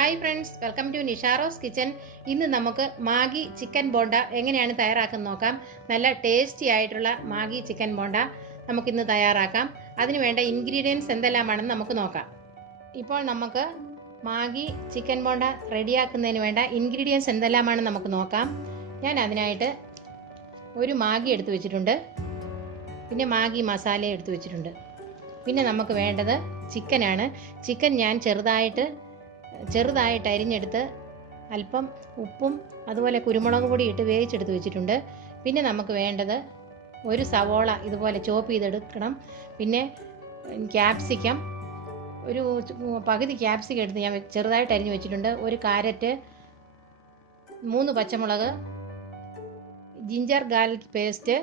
Hi friends, welcome to Nisha Rose kitchen. ഇന്ന് നമുക്ക് Maggi chicken bonda എങ്ങനെയാണ് തയ്യാറാക്കുന്നത് നോക്കാം. നല്ല ടേസ്റ്റി ആയിട്ടുള്ള മാഗി ചിക്കൻ ബോണ്ട നമുക്കിന്ന് തയ്യാറാക്കാം. അതിന് വേണ്ട ഇൻഗ്രീഡിയൻസ് എന്തെല്ലാമാണെന്ന് നമുക്ക് നോക്കാം. ഇപ്പോൾ നമുക്ക് മാഗി ചിക്കൻ ബോണ്ട റെഡിയാക്കുന്നതിന് വേണ്ട ഇൻഗ്രീഡിയൻസ് എന്തെല്ലാമാണെന്ന് നമുക്ക് നോക്കാം. ഞാൻ അതിനായിട്ട് ഒരു മാഗി എടുത്തു വെച്ചിട്ടുണ്ട്, പിന്നെ മാഗി മസാല എടുത്തു വെച്ചിട്ടുണ്ട്. പിന്നെ നമുക്ക് വേണ്ടത് ചിക്കനാണ്. ചിക്കൻ ഞാൻ ചെറുതായിട്ട് അരിഞ്ഞെടുത്ത് അല്പം ഉപ്പും അതുപോലെ കുരുമുളക് പൊടി ഇട്ട് വേവിച്ചെടുത്ത് വെച്ചിട്ടുണ്ട്. പിന്നെ നമുക്ക് വേണ്ടത് ഒരു സവോള ഇതുപോലെ ചോപ്പ് ചെയ്തെടുക്കണം. പിന്നെ ക്യാപ്സിക്കം, ഒരു പകുതി ക്യാപ്സിക്കം എടുത്ത് ഞാൻ ചെറുതായിട്ട് അരിഞ്ഞ് വെച്ചിട്ടുണ്ട്. ഒരു കാരറ്റ്, 3 പച്ചമുളക്, ജിഞ്ചർ ഗാർലിക് പേസ്റ്റ്.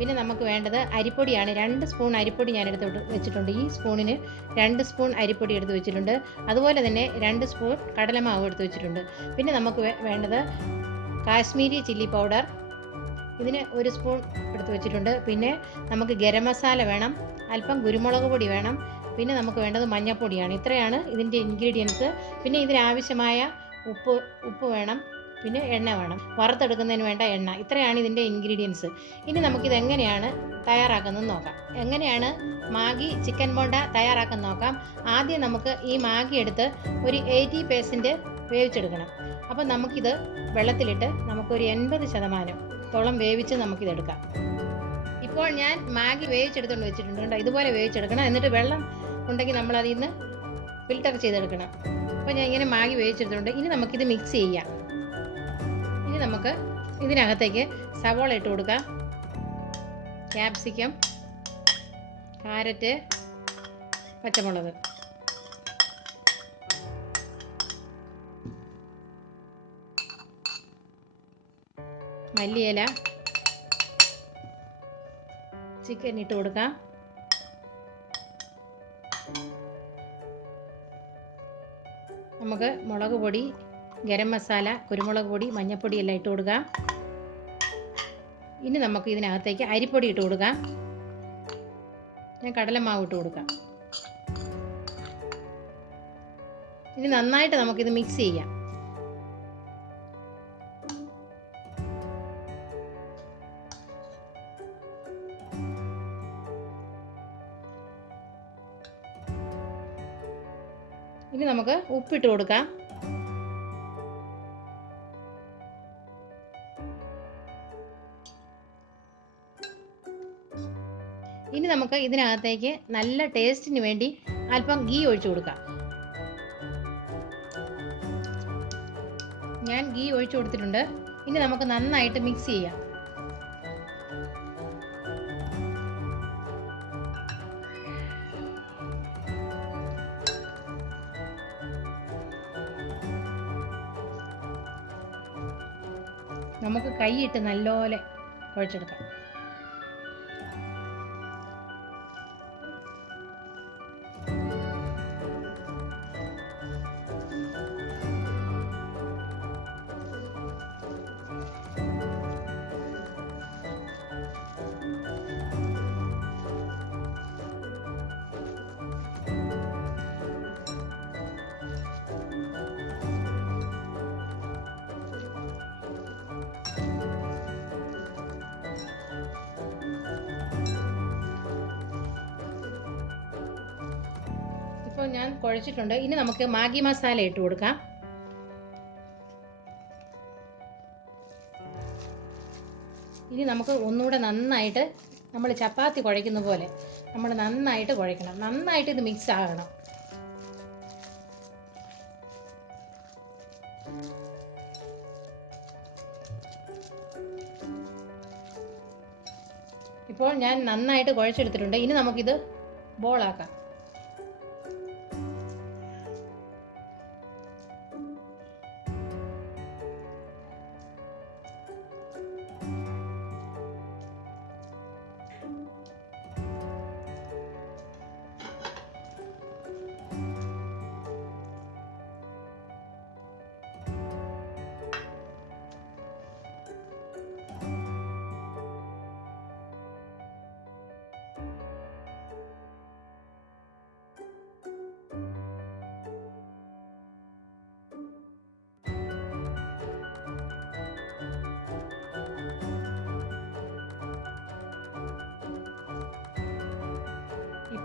പിന്നെ നമുക്ക് വേണ്ടത് അരിപ്പൊടിയാണ്. 2 സ്പൂൺ അരിപ്പൊടി ഞാൻ എടുത്ത് വെച്ചിട്ടുണ്ട്. ഈ സ്പൂണിന് 2 സ്പൂൺ അരിപ്പൊടി എടുത്ത് വെച്ചിട്ടുണ്ട്. അതുപോലെ തന്നെ 2 സ്പൂൺ കടലമാവ് എടുത്ത് വെച്ചിട്ടുണ്ട്. പിന്നെ നമുക്ക് വേണ്ടത് കാശ്മീരി ചില്ലി പൗഡർ, ഇതിന് 1 സ്പൂൺ എടുത്ത് വെച്ചിട്ടുണ്ട്. പിന്നെ നമുക്ക് ഗരം മസാല വേണം, അല്പം കുരുമുളക് പൊടി വേണം. പിന്നെ നമുക്ക് വേണ്ടത് മഞ്ഞൾപ്പൊടിയാണ്. ഇത്രയാണ് ഇതിൻ്റെ ഇൻഗ്രീഡിയൻസ്. പിന്നെ ഇതിനാവശ്യമായ ഉപ്പ് വേണം, പിന്നെ എണ്ണ വേണം, വറുത്തെടുക്കുന്നതിന് വേണ്ട എണ്ണ. ഇത്രയാണ് ഇതിൻ്റെ ഇൻഗ്രീഡിയൻസ്. ഇനി നമുക്കിത് എങ്ങനെയാണ് തയ്യാറാക്കുന്നത് നോക്കാം. എങ്ങനെയാണ് മാഗി ചിക്കൻ ബോണ്ട തയ്യാറാക്കുന്നത് നോക്കാം. ആദ്യം നമുക്ക് ഈ മാഗി എടുത്ത് ഒരു 80% വേവിച്ചെടുക്കണം. അപ്പം നമുക്കിത് വെള്ളത്തിലിട്ട് നമുക്കൊരു 80% വേവിച്ച് നമുക്കിതെടുക്കാം. ഇപ്പോൾ ഞാൻ മാഗി വേവിച്ചെടുത്തുകൊണ്ട് വെച്ചിട്ടുണ്ട്. ഇതുപോലെ വേവിച്ചെടുക്കണം. എന്നിട്ട് വെള്ളം ഉണ്ടെങ്കിൽ നമ്മളതിൽ നിന്ന് ഫിൽറ്റർ ചെയ്തെടുക്കണം. അപ്പോൾ ഞാൻ ഇങ്ങനെ മാഗി വേവിച്ചെടുത്തിട്ടുണ്ട്. ഇനി നമുക്കിത് മിക്സ് ചെയ്യാം. ഇനി നമുക്ക് ഇതിനകത്തേക്ക് സവോള ഇട്ട് കൊടുക്കാം, ക്യാപ്സിക്കം, കാരറ്റ്, പച്ചമുളക്, മല്ലിയില, ചിക്കൻ ഇട്ട് കൊടുക്കാം. നമുക്ക് മുളക് പൊടി, ഗരം മസാല, കുരുമുളക് പൊടി, മഞ്ഞൾപ്പൊടി എല്ലാം ഇട്ട് കൊടുക്കാം. ഇനി നമുക്ക് ഇതിനകത്തേക്ക് അരിപ്പൊടി ഇട്ട് കൊടുക്കാം. ഞാൻ കടലമാവ് ഇട്ട് കൊടുക്കാം. ഇനി നന്നായിട്ട് നമുക്കിത് മിക്സ് ചെയ്യാം. ഇനി നമുക്ക് ഉപ്പിട്ട് കൊടുക്കാം. ഇനി നമുക്ക് ഇതിനകത്തേക്ക് നല്ല ടേസ്റ്റിന് വേണ്ടി അല്പം ഗീ ഒഴിച്ചു കൊടുക്കാം. ഞാൻ ഗീ ഒഴിച്ചു കൊടുത്തിട്ടുണ്ട്. ഇനി നമുക്ക് നന്നായിട്ട് മിക്സ് ചെയ്യാം. നമുക്ക് കൈയിട്ട് നല്ലപോലെ കുഴച്ചെടുക്കാം. ഇപ്പോൾ ഞാൻ കുഴച്ചിട്ടുണ്ട്. ഇനി നമുക്ക് മാഗി മസാല ഇട്ട് കൊടുക്കാം. ഇനി നമുക്ക് ഒന്നുകൂടെ നന്നായിട്ട്, നമ്മൾ ചപ്പാത്തി കുഴയ്ക്കുന്ന പോലെ നമ്മൾ നന്നായിട്ട് കുഴയ്ക്കണം. നന്നായിട്ട് ഇത് മിക്സ് ആകണം. ഇപ്പോൾ ഞാൻ നന്നായിട്ട് കുഴച്ചെടുത്തിട്ടുണ്ട്. ഇനി നമുക്കിത് ബോളാക്കാം.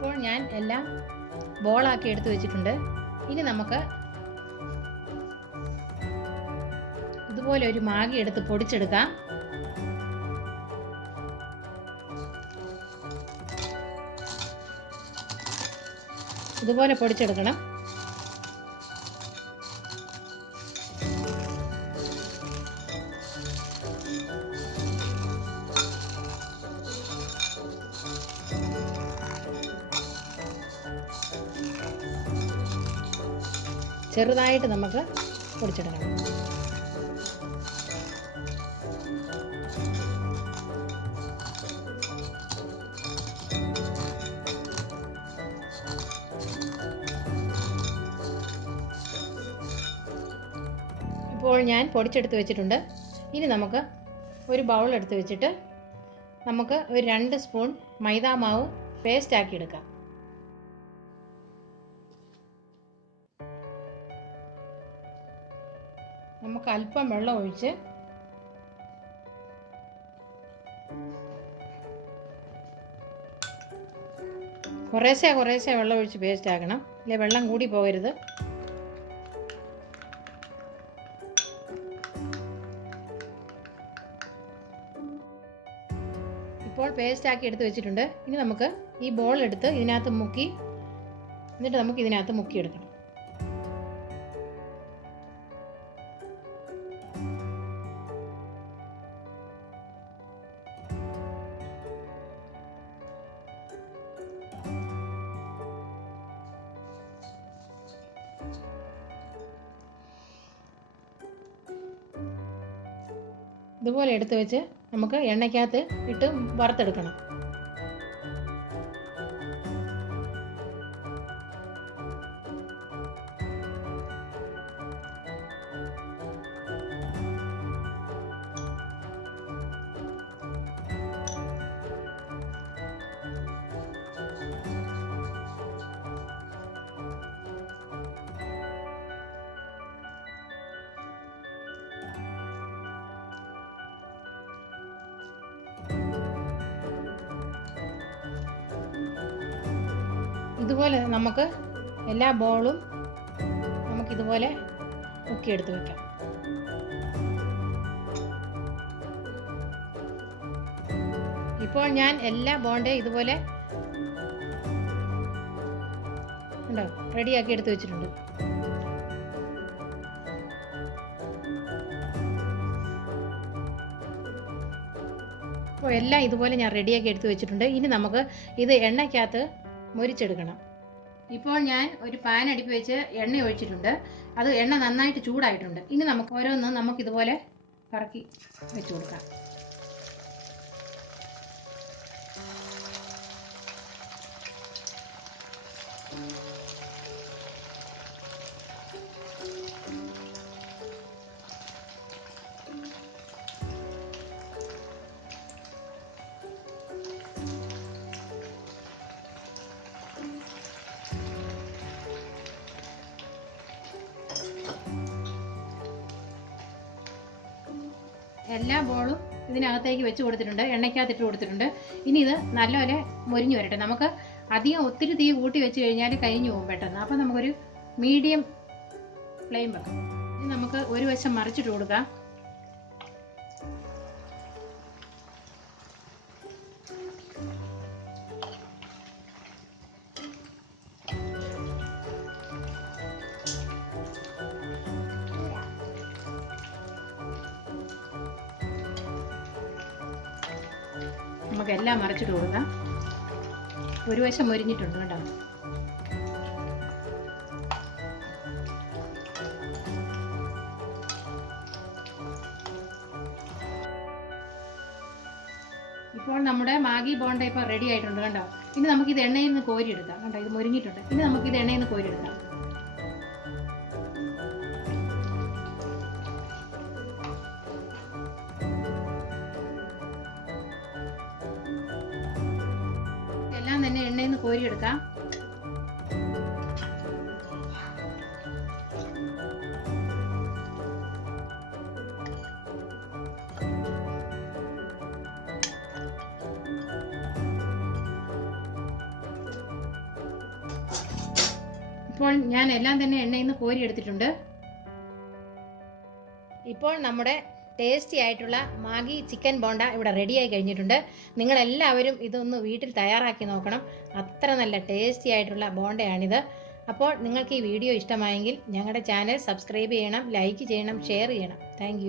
ഇപ്പോൾ ഞാൻ എല്ലാം ബോളാക്കി എടുത്തു വെച്ചിട്ടുണ്ട്. ഇനി നമുക്ക് ഇതുപോലെ ഒരു മാഗി എടുത്ത് പൊടിച്ചെടുക്കാം. ഇതുപോലെ പൊടിച്ചെടുക്കണം. ചെറുതായിട്ട് നമുക്ക് പൊടിച്ചെടുക്കണം. ഇപ്പോൾ ഞാൻ പൊടിച്ചെടുത്ത് വെച്ചിട്ടുണ്ട്. ഇനി നമുക്ക് ഒരു ബൗൾ എടുത്ത് വെച്ചിട്ട് നമുക്ക് ഒരു 2 സ്പൂൺ മൈദാ മാവ് പേസ്റ്റ് ആക്കി എടുക്കാം. നമുക്ക് അല്പം വെള്ളം ഒഴിച്ച് കുറേശ്ശെ വെള്ളം ഒഴിച്ച് പേസ്റ്റ് ആക്കണം. അല്ലെ വെള്ളം കൂടി പോകരുത്. ഇപ്പോൾ പേസ്റ്റ് ആക്കി എടുത്ത് വെച്ചിട്ടുണ്ട്. ഇനി നമുക്ക് ഈ ബോൾ എടുത്ത് ഇതിനകത്ത് മുക്കി, എന്നിട്ട് നമുക്ക് ഇതിനകത്ത് മുക്കിയെടുക്കണം. ഇതുപോലെ എടുത്ത് വെച്ച് നമുക്ക് എണ്ണയ്ക്കകത്ത് ഇട്ട് വറുത്തെടുക്കണം. ഇതുപോലെ നമുക്ക് എല്ലാ ബോളും നമുക്കിതുപോലെ മുക്കിയെടുത്ത് വെക്കാം. ഇപ്പോൾ ഞാൻ എല്ലാ ബോണ്ടയും ഇതുപോലെ ഉണ്ടോ റെഡിയാക്കി എടുത്ത് വെച്ചിട്ടുണ്ട്. അപ്പോൾ എല്ലാം ഇതുപോലെ ഞാൻ റെഡിയാക്കി എടുത്ത് വെച്ചിട്ടുണ്ട്. ഇനി നമുക്ക് ഇത് എണ്ണയ്ക്കകത്ത് മൊരിച്ചെടുക്കണം. ഇപ്പോൾ ഞാൻ ഒരു പാൻ അടുപ്പി വെച്ച് എണ്ണ ഒഴിച്ചിട്ടുണ്ട്. അത് എണ്ണ നന്നായിട്ട് ചൂടായിട്ടുണ്ട്. ഇനി നമുക്ക് ഓരോന്ന് നമുക്കിതുപോലെ കറക്കി വെച്ച് കൊടുക്കാം. എല്ലാ ബോളും ഇതിനകത്തേക്ക് വെച്ച് കൊടുത്തിട്ടുണ്ട്, എണ്ണയ്ക്കകത്ത് ഇട്ട് കൊടുത്തിട്ടുണ്ട്. ഇനി ഇത് നല്ലപോലെ മൊരിഞ്ഞു വരട്ടെ. നമുക്ക് അധികം ഒത്തിരി തീ കൂട്ടി വെച്ച് കഴിഞ്ഞാൽ കരിഞ്ഞു പോകും പെട്ടെന്ന്. അപ്പോൾ നമുക്കൊരു മീഡിയം ഫ്ലെയിം വെക്കാം. ഇനി നമുക്ക് ഒരു വശം മറിച്ചിട്ട് കൊടുക്കാം. നമുക്കെല്ലാം മറിച്ചിട്ട് കൊടുക്കാം. ഒരു വശം മൊരിഞ്ഞിട്ടുണ്ട് കേട്ടോ. ഇപ്പോൾ നമ്മുടെ മാഗി ബോണ്ട ഇപ്പോൾ റെഡി ആയിട്ടുണ്ട് കണ്ടോ. ഇനി നമുക്കിത് എണ്ണയിൽ നിന്ന് കോരിയെടുക്കാം. കണ്ടോ ഇത് മൊരിഞ്ഞിട്ടുണ്ട്. ഇനി നമുക്കിത് എണ്ണയിൽ നിന്ന് കോരിയെടുക്കാം. എല്ലാം തന്നെ എണ്ണയിൽ നിന്ന് കോരിയെടുക്കാം. ഇപ്പോൾ ഞാൻ എല്ലാം തന്നെ എണ്ണയിൽ നിന്ന് കോരി എടുത്തിട്ടുണ്ട്. ഇപ്പോൾ നമ്മുടെ ടേസ്റ്റി ആയിട്ടുള്ള മാഗി ചിക്കൻ ബോണ്ട ഇവിടെ റെഡിയായി കഴിഞ്ഞിട്ടുണ്ട്. നിങ്ങളെല്ലാവരും ഇതൊന്ന് വീട്ടിൽ തയ്യാറാക്കി നോക്കണം. അത്ര നല്ല ടേസ്റ്റി ആയിട്ടുള്ള ബോണ്ടയാണിത്. അപ്പോൾ നിങ്ങൾക്ക് ഈ വീഡിയോ ഇഷ്ടമായെങ്കിൽ ഞങ്ങളുടെ ചാനൽ സബ്സ്ക്രൈബ് ചെയ്യണം, ലൈക്ക് ചെയ്യണം, ഷെയർ ചെയ്യണം. താങ്ക്